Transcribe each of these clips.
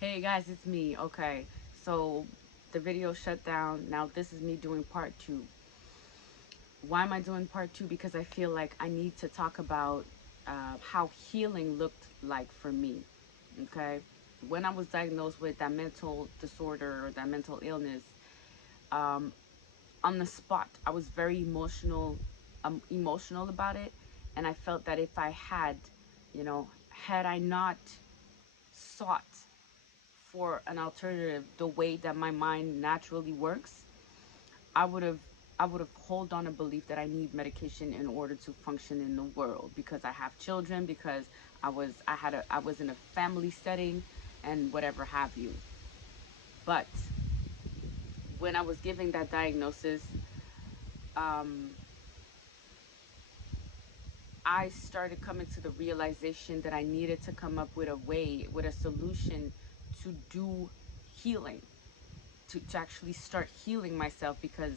Hey guys, it's me. Okay, so the video shut down. Now this is me doing part two. Why am I doing part two? Because I feel like I need to talk about how healing looked like for me. Okay, when I was diagnosed with that mental disorder or that mental illness, um, on the spot, I was very emotional about it, and I felt that if I had, had I not sought for an alternative the way that my mind naturally works, I would have I would have hold on a belief that I need medication in order to function in the world because I have children, because I was in a family setting and whatever have you. But when I was giving that diagnosis, um, I started coming to the realization that I needed to come up with a way, with a solution to do healing, to actually start healing myself because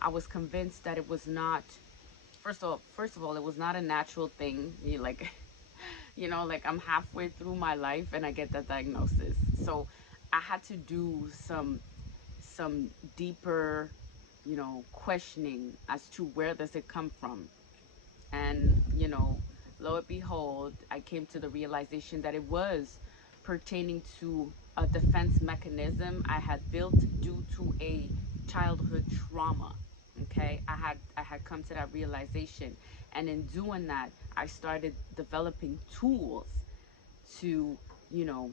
I was convinced that it was not first of all it was not a natural thing. Like like I'm halfway through my life and I get that diagnosis. So I had to do some deeper, questioning as to where does it come from. And, lo and behold, I came to the realization that it was pertaining to a defense mechanism I had built due to a childhood trauma. Okay, I had come to that realization, and in doing that, I started developing tools to, you know,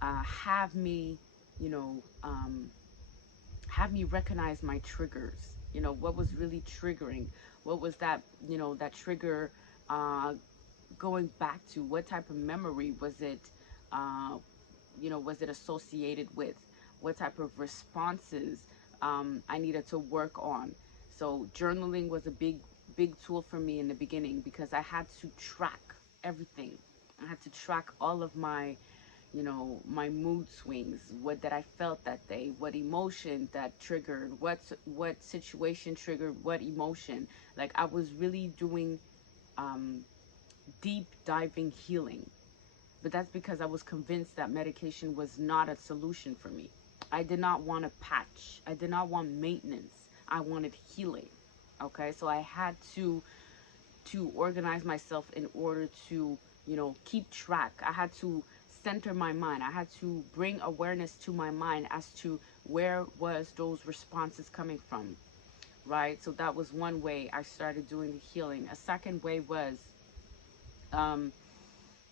have me, you know, um, have me recognize my triggers. What was really triggering? What was that trigger uh, going back to? What type of memory was it? Uh, was it associated with? What type of responses I needed to work on? So journaling was a big tool for me in the beginning because I had to track everything. I had to track all of my mood swings, what that I felt that day, what emotion that triggered, what situation triggered what emotion. Like I was really doing um, deep diving healing, but that's because I was convinced that medication was not a solution for me. I did not want a patch. I did not want maintenance. I wanted healing. Okay, so I had to organize myself in order to, keep track. I had to center my mind. I had to bring awareness to my mind as to where was those responses coming from, right? So that was one way I started doing the healing. A second way was, um,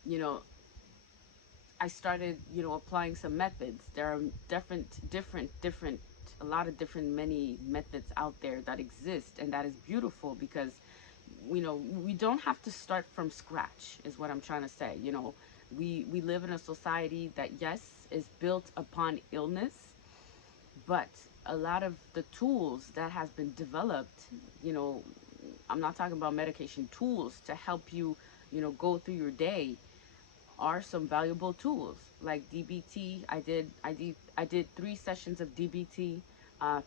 you know, I started, applying some methods. There are different, a lot of different, many methods out there that exist, and that is beautiful because, we don't have to start from scratch, is what I'm trying to say. We live in a society that, yes, is built upon illness, but a lot of the tools that has been developed, you know, I'm not talking about medication tools to help you, go through your day are some valuable tools like DBT. I did 3 sessions of DBT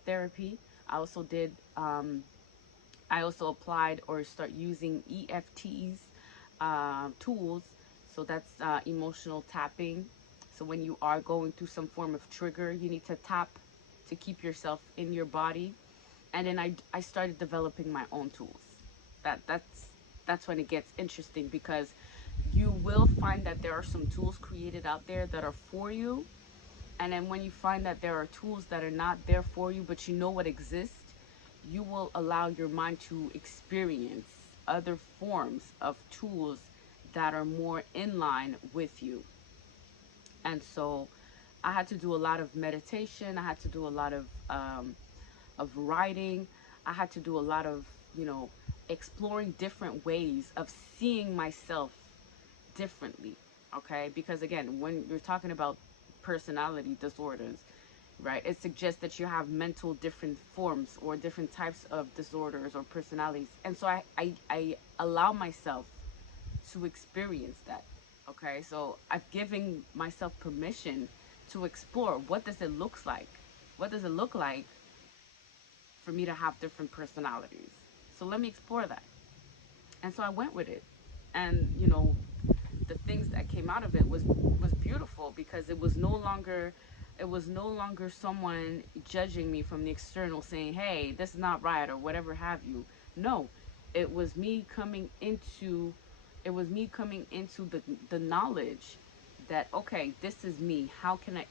therapy. I also did. I also applied or start using EFTs tools. So that's emotional tapping. So when you are going through some form of trigger, you need to tap to keep yourself in your body. And then I started developing my own tools. That's when it gets interesting because you will find that there are some tools created out there that are for you, and then when you find that there are tools that are not there for you but you know what exists, you will allow your mind to experience other forms of tools that are more in line with you. And so I had to do a lot of meditation. I had to do a lot of writing. I had to do a lot of, you know, exploring different ways of seeing myself differently. Okay, because again, when you're talking about personality disorders, right, it suggests that you have mental different forms or different types of disorders or personalities. And so I allow myself to experience that. Okay, so I've given myself permission to explore what does it look like. What does it look like for me to have different personalities? So let me explore that. And so I went with it. And the things that came out of it was beautiful because it was no longer someone judging me from the external saying, hey, this is not right or whatever have you. No, it was me coming into the knowledge that, okay, this is me. How can I,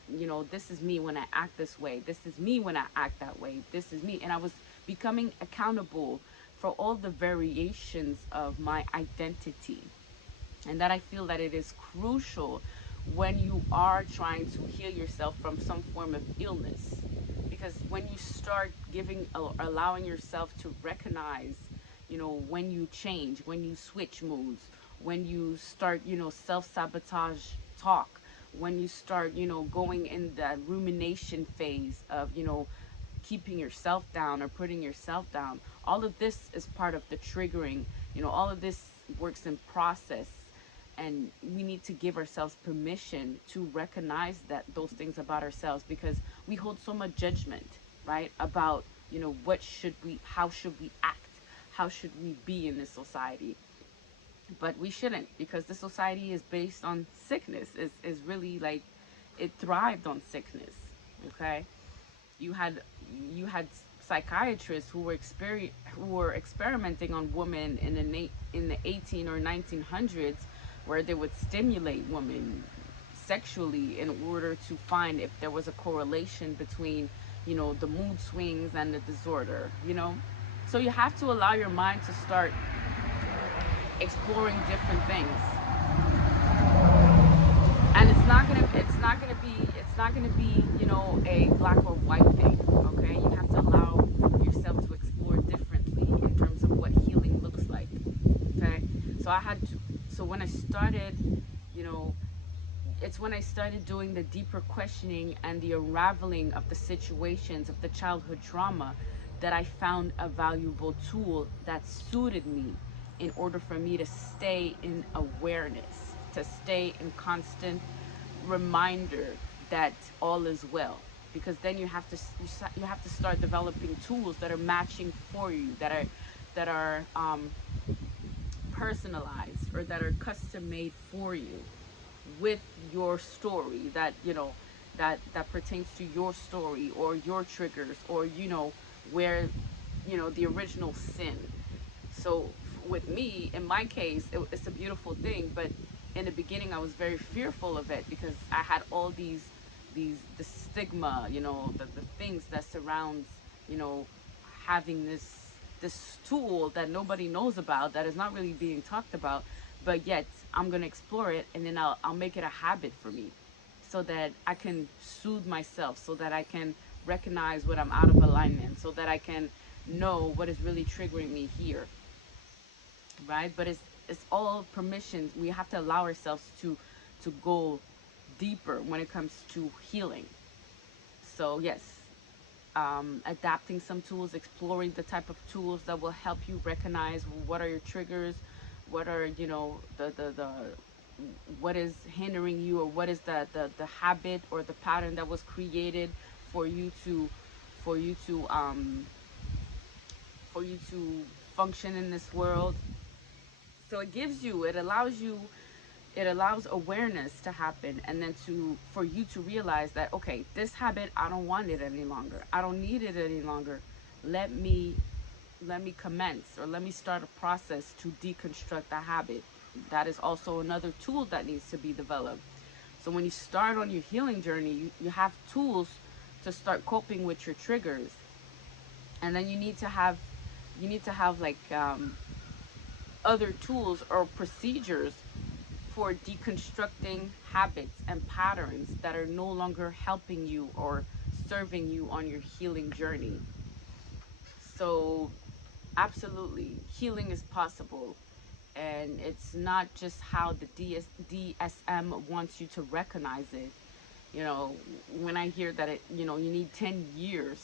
this is me when I act this way. This is me when I act that way. This is me. And I was becoming accountable for all the variations of my identity. And that I feel that it is crucial when you are trying to heal yourself from some form of illness. Because when you start allowing yourself to recognize, when you change, when you switch moods, when you start, self sabotage talk, when you start, going in that rumination phase of, keeping yourself down or putting yourself down, all of this is part of the triggering. All of this works in process, and we need to give ourselves permission to recognize that those things about ourselves, because we hold so much judgment, right, about, what should we how should we act, how should we be in this society. But we shouldn't, because the society is based on sickness, is really like, it thrived on sickness. Okay, you had you had psychiatrists who were experimenting on women in the 18 or 1900s, where they would stimulate women sexually in order to find if there was a correlation between, the mood swings and the disorder. So you have to allow your mind to start exploring different things. And it's not gonna be a black or white thing. Okay, you have to allow yourself to explore differently in terms of what healing looks like. Okay, so I had to, so when I started, you know it's when I started doing the deeper questioning and the unraveling of the situations of the childhood trauma, that I found a valuable tool that suited me in order for me to stay in awareness, to stay in constant reminder that all is well. Because then you have to start developing tools that are matching for you, that are personalized, or that are custom made for you, with your story, that pertains to your story or your triggers, or where the original sin. So with me, in my case, it's a beautiful thing, but in the beginning I was very fearful of it, because I had all the stigma, the things that surrounds, you know having this tool that nobody knows about, that is not really being talked about. But yet I'm going to explore it, and then I'll make it a habit for me, so that I can soothe myself, so that I can recognize when I'm out of alignment, so that I can know what is really triggering me here, right? But it's all permissions. We have to allow ourselves to go deeper when it comes to healing. So yes, adapting some tools, exploring the type of tools that will help you recognize what are your triggers, what are, the what is hindering you, or what is the habit or the pattern that was created for you to for you to um for you to function in this world. So it allows awareness to happen, and then for you to realize that, okay, this habit, I don't want it any longer, I don't need it any longer. Let me let me commence, or let me start a process to deconstruct the habit. That is also another tool that needs to be developed. So when you start on your healing journey, you have tools to start coping with your triggers. And then you need to have like, other tools or procedures for deconstructing habits and patterns that are no longer helping you or serving you on your healing journey. So, absolutely, healing is possible. And it's not just how the DSM wants you to recognize it. You know, when I hear that you need 10 years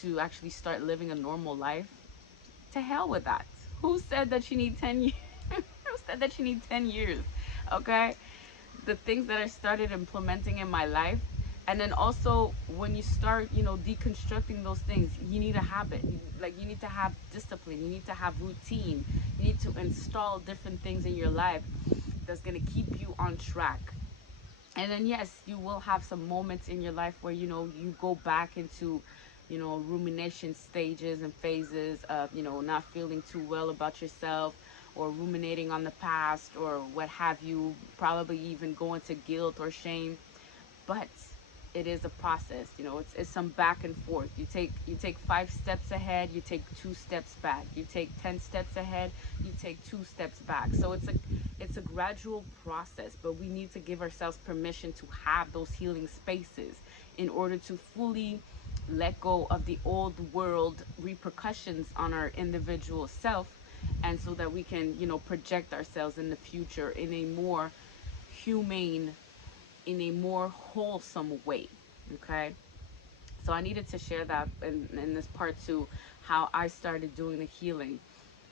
to actually start living a normal life, to hell with that. Who said that you need 10 years? Who said that you need 10 years? Okay? The things that I started implementing in my life. And then also, when you start, deconstructing those things, you need a habit. Like, you need to have discipline, you need to have routine, you need to install different things in your life that's going to keep you on track. And then yes, you will have some moments in your life where you go back into rumination stages and phases of not feeling too well about yourself, or ruminating on the past, or what have you, probably even go into guilt or shame. But it is a process. It's some back and forth. You take 5 steps ahead, you take 2 steps back. You take 10 steps ahead, you take 2 steps back. So it's a gradual process, but we need to give ourselves permission to have those healing spaces in order to fully let go of the old world repercussions on our individual self, and so that we can project ourselves in the future in a more humane, in a more wholesome way. Okay. So I needed to share that in this part too, how I started doing the healing.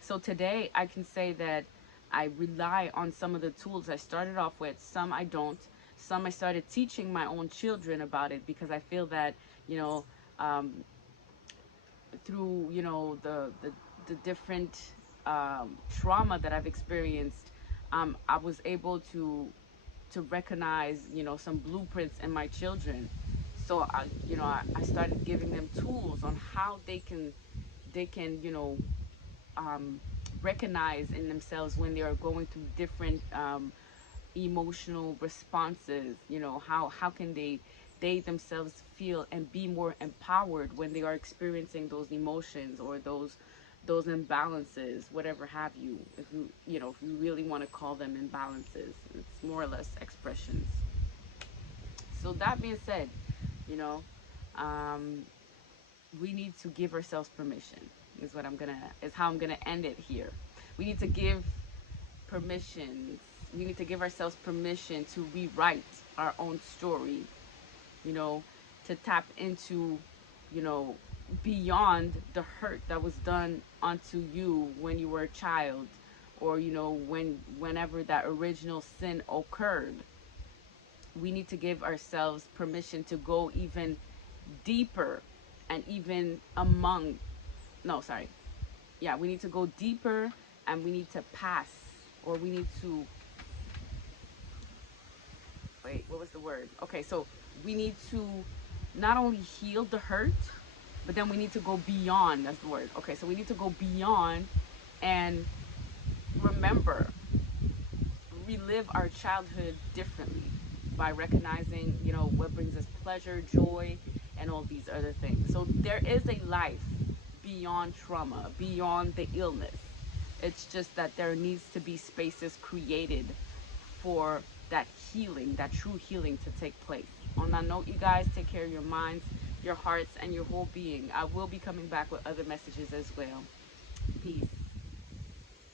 So today I can say that I rely on some of the tools I started off with. Some I don't. Some I started teaching my own children about it, because I feel that, you know, um, through, the different trauma that I've experienced, I was able to recognize, some blueprints in my children. So I started giving them tools on how they can um, recognize in themselves when they are going through different emotional responses. How can they themselves feel and be more empowered when they are experiencing those emotions, or those imbalances, whatever have you. If you really want to call them imbalances, it's more or less expressions. So that being said, you know um, we need to give ourselves permission, is how I'm gonna end it here. We need to give permission. We need to give ourselves permission to rewrite our own story, you know to tap into, you know beyond the hurt that was done onto you when you were a child, or whenever that original sin occurred. We need to give ourselves permission to go even deeper, and even among no, sorry, yeah, we need to go deeper, and we need to pass, or we need to wait, what was the word? Okay, so we need to not only heal the hurt, but then we need to go beyond. That's the word. Okay, so we need to go beyond and remember, relive our childhood differently, by recognizing, what brings us pleasure, joy, and all these other things. So there is a life beyond trauma, beyond the illness. It's just that there needs to be spaces created for that healing, that true healing to take place. On that note, you guys, take care of your minds, your hearts, and your whole being. I will be coming back with other messages as well. Peace.